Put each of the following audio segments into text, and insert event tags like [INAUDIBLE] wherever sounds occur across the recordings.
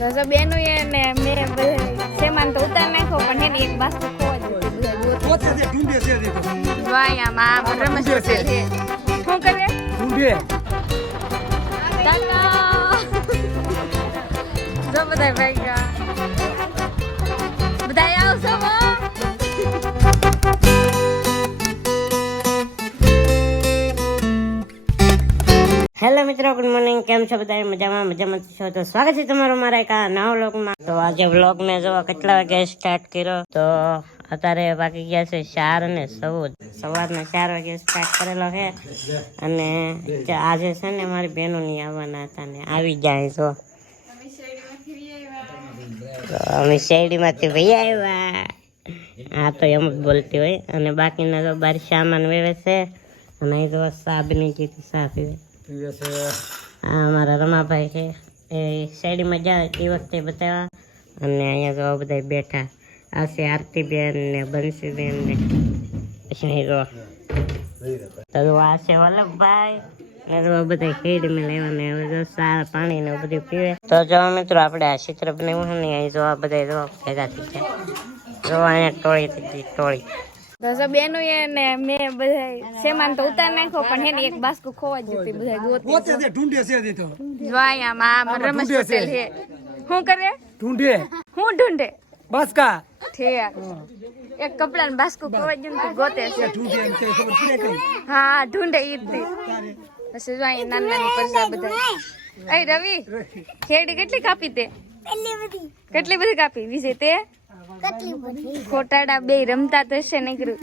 રસો બેન એ ને મેં સેમાન તો ઉતાર નાખ્યો પણ હે ને એક બાસ્તુ ખોવા બધાય બધા ગોત હેલો મિત્રો. ગુડ મોર્નિંગ કેમ છો બધા? મજામાં મજામાં છો? તો સ્વાગત છે તમારું મારા એક નવા વ્લોગમાં. તો આજે વ્લોગ મેં જોવા કેટલા વાગે સ્ટાર્ટ કર્યો? તો અત્યારે બાકી ગયા છે ચાર અને ચૌદ. સવારના ચાર વાગે સ્ટાર્ટ કરેલો છે. અને આજે છે ને મારી બહેનો નહીં આવવાના હતા ને આવી જાય તો અમે શેરડીમાંથી ભાઈ આવ્યા. આ તો એમ જ બોલતી હોય. અને બાકીના તો બાર સામાન વેવે છે. અને અહીં તો ચા બની ગઈ અમારા રમાભાઈ છે. એ શેરડીમાં જાય એ વખતે બતાવ્યા. અને અહીંયા તો બધા બેઠા. આ છે આરતીબેન ને બંસીબેન ને પછી તો તો આ વલ્લભભાઈ. બધા ખેડીમાં લેવાને હવે પાણી ને બધું પીવે. તો જો મિત્રો, આપણે આ ચિત્ર બનાવ્યું છે ને જો જો જો અહીંયા ટોળી ટોળી. રસો બેનો એ ને મેં બધા સેમાન તો ઉતાર નાખ્યો પણ હે ને એક બાસ્કુ ખોવા દીધી બધા ગોતી પોતે છે ઢૂંઢે છે હજી તો. વાયામાં આ રમેશ પટેલ હે શું કરે? ઢૂંઢે. હું ઢૂંઢે? બાસ્કા. ઠેક. એક કપડાનું બાસ્કો ખોવા ગયું ને ગોતે છે. ઢૂંઢે એમ કે ખબર પડે કઈ? હા ઢૂંઢે ઈ જ. પછી જો નાની નાની પરસા બધા. એ રવિ ખેડી કેટલી કાપી તે? કેટલી બધી કાપી? વિજે તે? ખોટાડા બે રમતા તો હશે નીકળ્યું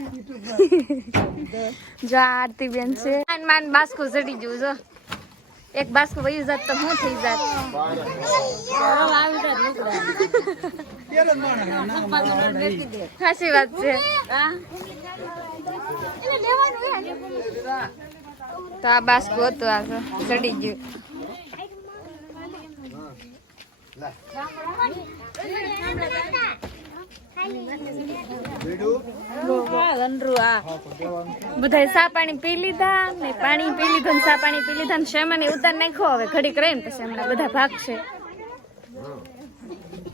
જો આ આરતી બેન છે. માન માન, બાસ્કો ચડી જવું જો. એક બાસ્કો વહી જાત તો હું થઈ જાત? સાચી વાત છે. તો આ બાસ્કો હતો, આ ચડી ગયું. બધા પાણી પી લીધા ને પાણી પી લીધું પાણી પી લીધા ને શેમાને ઉતાર નાખ્યો. હવે ઘડીક રહીને પછી હમણાં બધા ભાગશે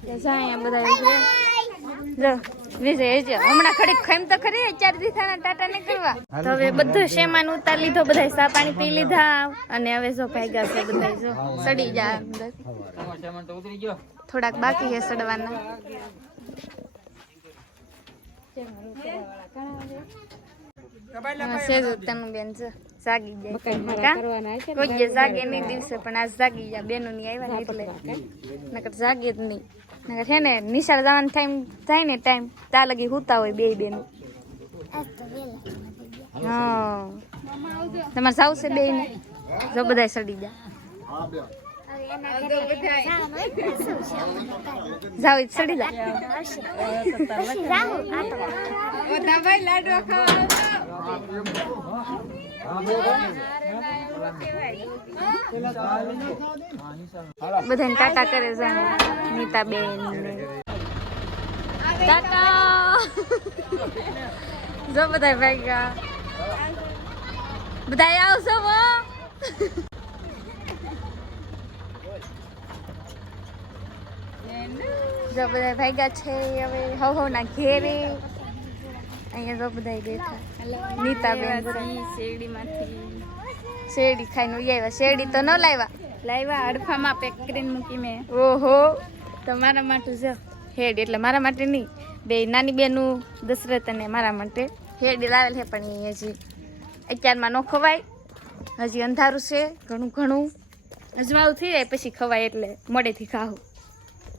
બધા હમણાં ઘડીક ખાઈમ તો ખરી, ચાર દીથાના ટાટા નીકળવા. તો હવે બધું શેમાન ઉતાર લીધો બધા સા પાણી પી લીધા. અને હવે જો ભાગ્યા છે બધા જો. સડી જા થોડાક બાકી છે સડવાના. બેન જાગી જાય કોઈ જાગે નહીં દિવસે પણ આજ જાગી જાય બેનો ની આવ્યા ને એટલે. નકર જાગે જ નહીં. નકર છે ને નિશાળ જવાનો ટાઈમ થાય ને ટાઈમ ત્યાં લગી હુતા હોય બે બેનો. હા. તમારે જાવ છે બે ને જો બધા સડી જાય જાવ ઈ સડી જાય બધાને ટાટા કરે છે નીતા બેન ને. ટાટા! જો બધા ભાગ્યા બધા આવશો જો બધા ભાગ્યા છે હવે હવ હવ ના ઘેરે. અહીંયા જો બધા બેઠા. નીતા બેન શેરડીમાંથી. શેરડી ખાઈને ઉઈ આવ્યા. શેરડી તો ન લાવ્યા? લાવ્યા અડફામાં પેક કરીને મૂકી મેં. ઓહો. તમારા માટે જો. હેડ એટલે મારા માટે નહીં. બે નાની બેનું દશરથ અને મારા માટે. હેડી લાવેલ છે પણ એ હજી અત્યારમાં ન ખવાય. હજી અંધારું છે ઘણું ઘણું. અજમાવું થઈ જાય પછી ખવાય એટલે મોડેથી ખાવું.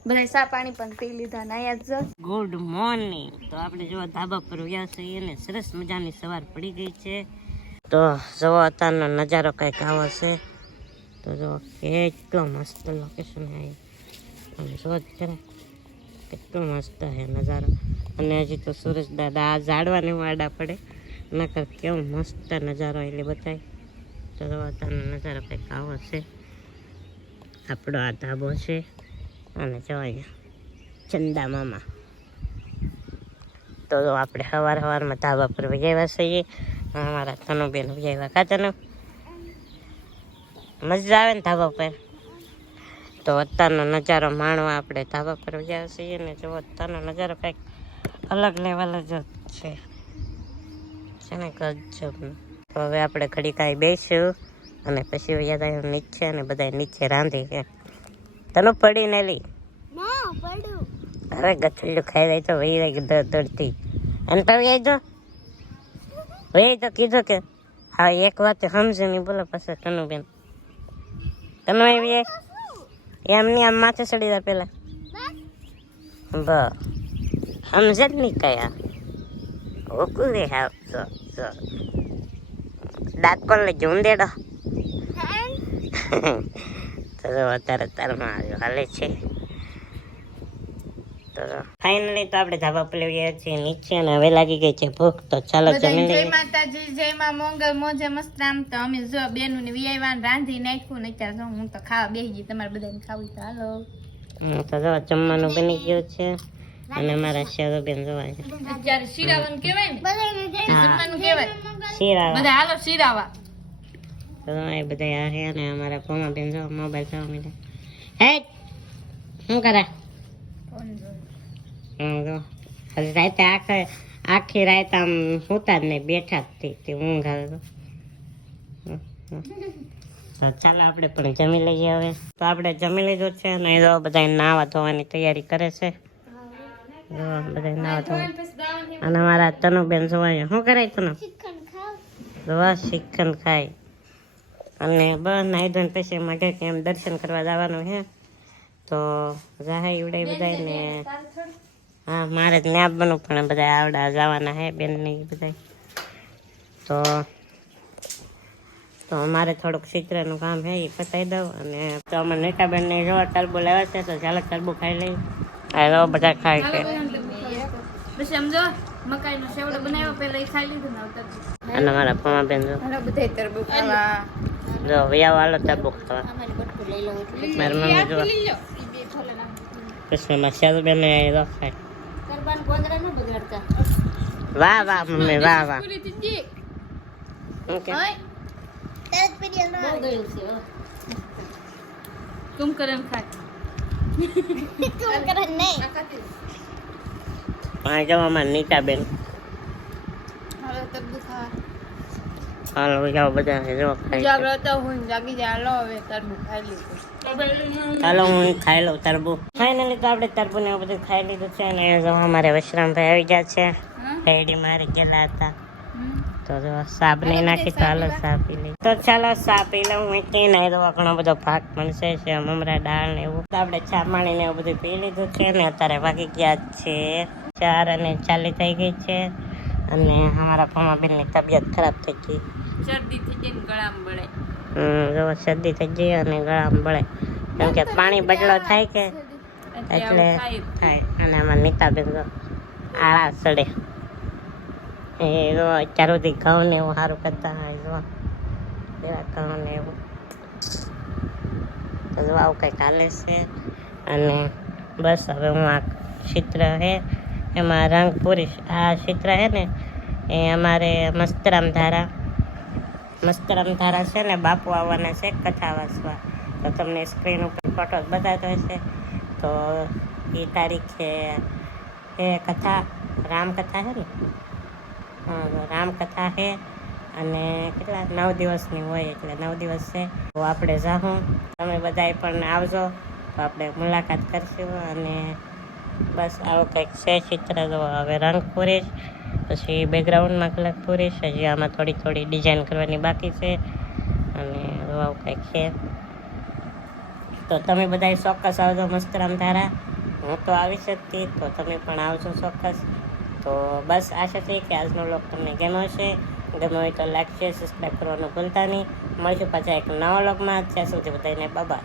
બધા સા પાણી પણ પી લીધા નાયા જ ગુડ મોર્નિંગ તો આપણે જો ધાબા પર ગયા છીએ અને સરસ મજાની સવાર પડી ગઈ છે. તો જવો અત્યારનો નજારો કંઈક આવો છે. તો જો કેટલો મસ્ત લોકેશન આવી અને જો જ કેટલો મસ્ત હે નજારો. અને હજી તો સુરેશ દાદા આ ઝાડવાને વાડા પડે. નકર કેવો મસ્ત નજારો એટલે બતાય. તો જો અત્યારનો નજારો કંઈક આવો છે. આપણો આ ધાબો છે. અને જો ચંદા મામા. તો આપણે સવાર સવારમાં ધાબા પર વજાવ્યા છીએ. અમારા તનુબેન વજાવ્યા ખાતાનું તનુ મજા આવે ને ધાબા પર? તો અત્યારનો નજારો માણવા આપણે ધાબા પર ગયા છીએ ને જો અત્યારનો નજારો કંઈક અલગ લેવલ જ છે. ને ગજબનો તો હવે આપણે ઘડી કાંઈ બેસ્યું અને પછી યાદ નીચે અને બધા નીચે રાંધી તને પડી ને લી. અરે ગથેલું ખાઈ જાય તો વહી દોડ દોડતી અને તો વહી જો વહી તો કીધું કે હા એક વાત સમજે નહીં બોલો પછી તનુ બેન તનુ આવી એમની આમ માથે ચડી જાય પેલા બ સમજે જ નહીં કયા. ઓકું રે હા સો સો. દાંત કોણ લઈ જવું દેડો [LAUGHS] તો જો અત્યારે તારમાં આવ્યો હાલે છે. તો ફાઇનલી તો આપણે ધાબા પર લઈએ છીએ નીચે અને હવે લાગી ગઈ છે ભૂખ. તો ચાલો જમી જય માતાજી જય માં મંગલ મોજે મસ્ત આમ તો અમે જો બેનું ને વિયાવાન રાંધી નાખ્યું ને અત્યારે જો હું તો ખાવા બેસી ગઈ તમારે બધાને ખાવું તો હાલો. હમ, તો જો જમવાનું બની ગયું છે. અને મારા શેરો બેન જોવા છે. અત્યારે શીરાવાનું કહેવાય ને? જમવાનું કહેવાય. શિરાવા બધા હાલો શીરાવા. તો એ બધા અમારા પમા બેન જો મોબાઈલ જોવા મીધા હે શું કરે? જો. હજી રાતે આખે આખી રાત આમ સુતા જ નહીં બેઠા જ હતી તે ઊંઘ આવે તો. તો ચાલો આપણે પણ જમી લઈએ હવે. તો આપણે જમી લીધું છે અને એ જો બધા નાવા ધોવાની તૈયારી કરે છે. બધા નાવા ધોવા. અને અમારા તનુબેન જોવા શું કરાય તનુ? જોવા શ્રીખંડ ખાય. અને બસ નાઈ ધોઈને પછી કે કેમ દર્શન કરવા જવાનું છે તો જાહે ઈવડે બધાય ને હા મારે જ ન્યા બનવું પણ બધા આવડા જવાના હે બેન ને બધા તો તો અમારે થોડુંક ચિત્રનું કામ છે એ પતાવી દઉં અને તો અમે નેટાબેન ને જો ટરબો લાવ્યા છે તો ચાલો તરબુ ખાઈ લઈ આ જો બધા ખાય છે પછી સમજો મકાઈ નો સેવડો બનાવ્યો પેલા એ ખાઈ લીધું ને આવતા અને મારા પમા બેન જો બધા તરબૂચ ખાવા. જો વયા વાલો ટરબો ખાવા. મારી મમ્મી જો કૃષ્ણમાં બેન ને વાહ વાહ મમ્મી વાહ વાહ. ઓકે. ખાય. પાંચ જવામાં નીતા બેન હાલો તરબૂચ ખાવા હાલો જાઓ બધા જો હાલો હું ખાઈ લઉં તરબુ ફાઇનલી તો આપણે તરબુ ને એવું બધું ખાઈ લીધું છે અને જો અમારે વિશ્રામભાઈ આવી ગયા છે. રેડી મારી ગયેલા હતા. તો જો સાપ નહીં નાખી ચાલો હાલો પી લઈ તો ચાલો સાપ પી લઉં મીઠી ને તો ઘણો બધો ભાગ પણ છે છે મમરા દાળ ને એવું. તો આપણે ચા પાણી ને એવું બધું પી લીધું છે ને અત્યારે વાગી ગયા છે ચાર અને ચાલી થઈ ગઈ છે. અને અમારા પમાબેનની તબિયત ખરાબ થઈ ગઈ. શરદી થઈ જાય ને ગળામાં બળે. હમ, જો શરદી થઈ ગઈ અને ગળામાં બળે. કેમ કે પાણી બદલો થાય કે? એટલે થાય. અને આમાં નીતાબેન તો આળા સડે. એ જો અત્યાર સુધી ઘઉં ને એવું સારું કરતા હોય જો. એવા ઘઉં ને એવું. તો જો આવું કંઈક હાલે છે. અને બસ હવે હું આ ચિત્ર છે એમાં રંગ પૂરી આ ચિત્ર છે ને એ અમારે મસ્તરામ ધારા મસ્તરામ ધારા છે ને બાપુ આવવાના છે કથા વાંચવા. તો તમને સ્ક્રીન ઉપર ફોટો બતાવતો હશે. તો એ તારીખે એ કથા, રામકથા છે ને? રામકથા છે અને કેટલા? નવ દિવસની હોય એટલે નવ દિવસ છે. તો આપણે જાઉં તમે બધાય પણ આવજો. તો આપણે મુલાકાત કરશું અને બસ આવું કંઈક છે ચિત્ર તો હવે રંગ પૂરીશ પછી બેકગ્રાઉન્ડમાં કલાક છે, હજી આમાં થોડી થોડી ડિઝાઇન કરવાની બાકી છે અને આવું કંઈક છે. તો તમે બધા ચોક્કસ આવજો મસ્તરામ ધારા. હું તો આવી શકતી, તો તમે પણ આવજો ચોક્કસ. તો બસ આશા છે કે આજનો લોક તમને ગમ્યો છે ગમ્યો હોય તો લાઈક શેર સબસ્ક્રાઈબ કરવાનું ભૂલતા નહીં. મળશું પાછા એક નવા લોકમાં ત્યાં સુધી બધાને બાબા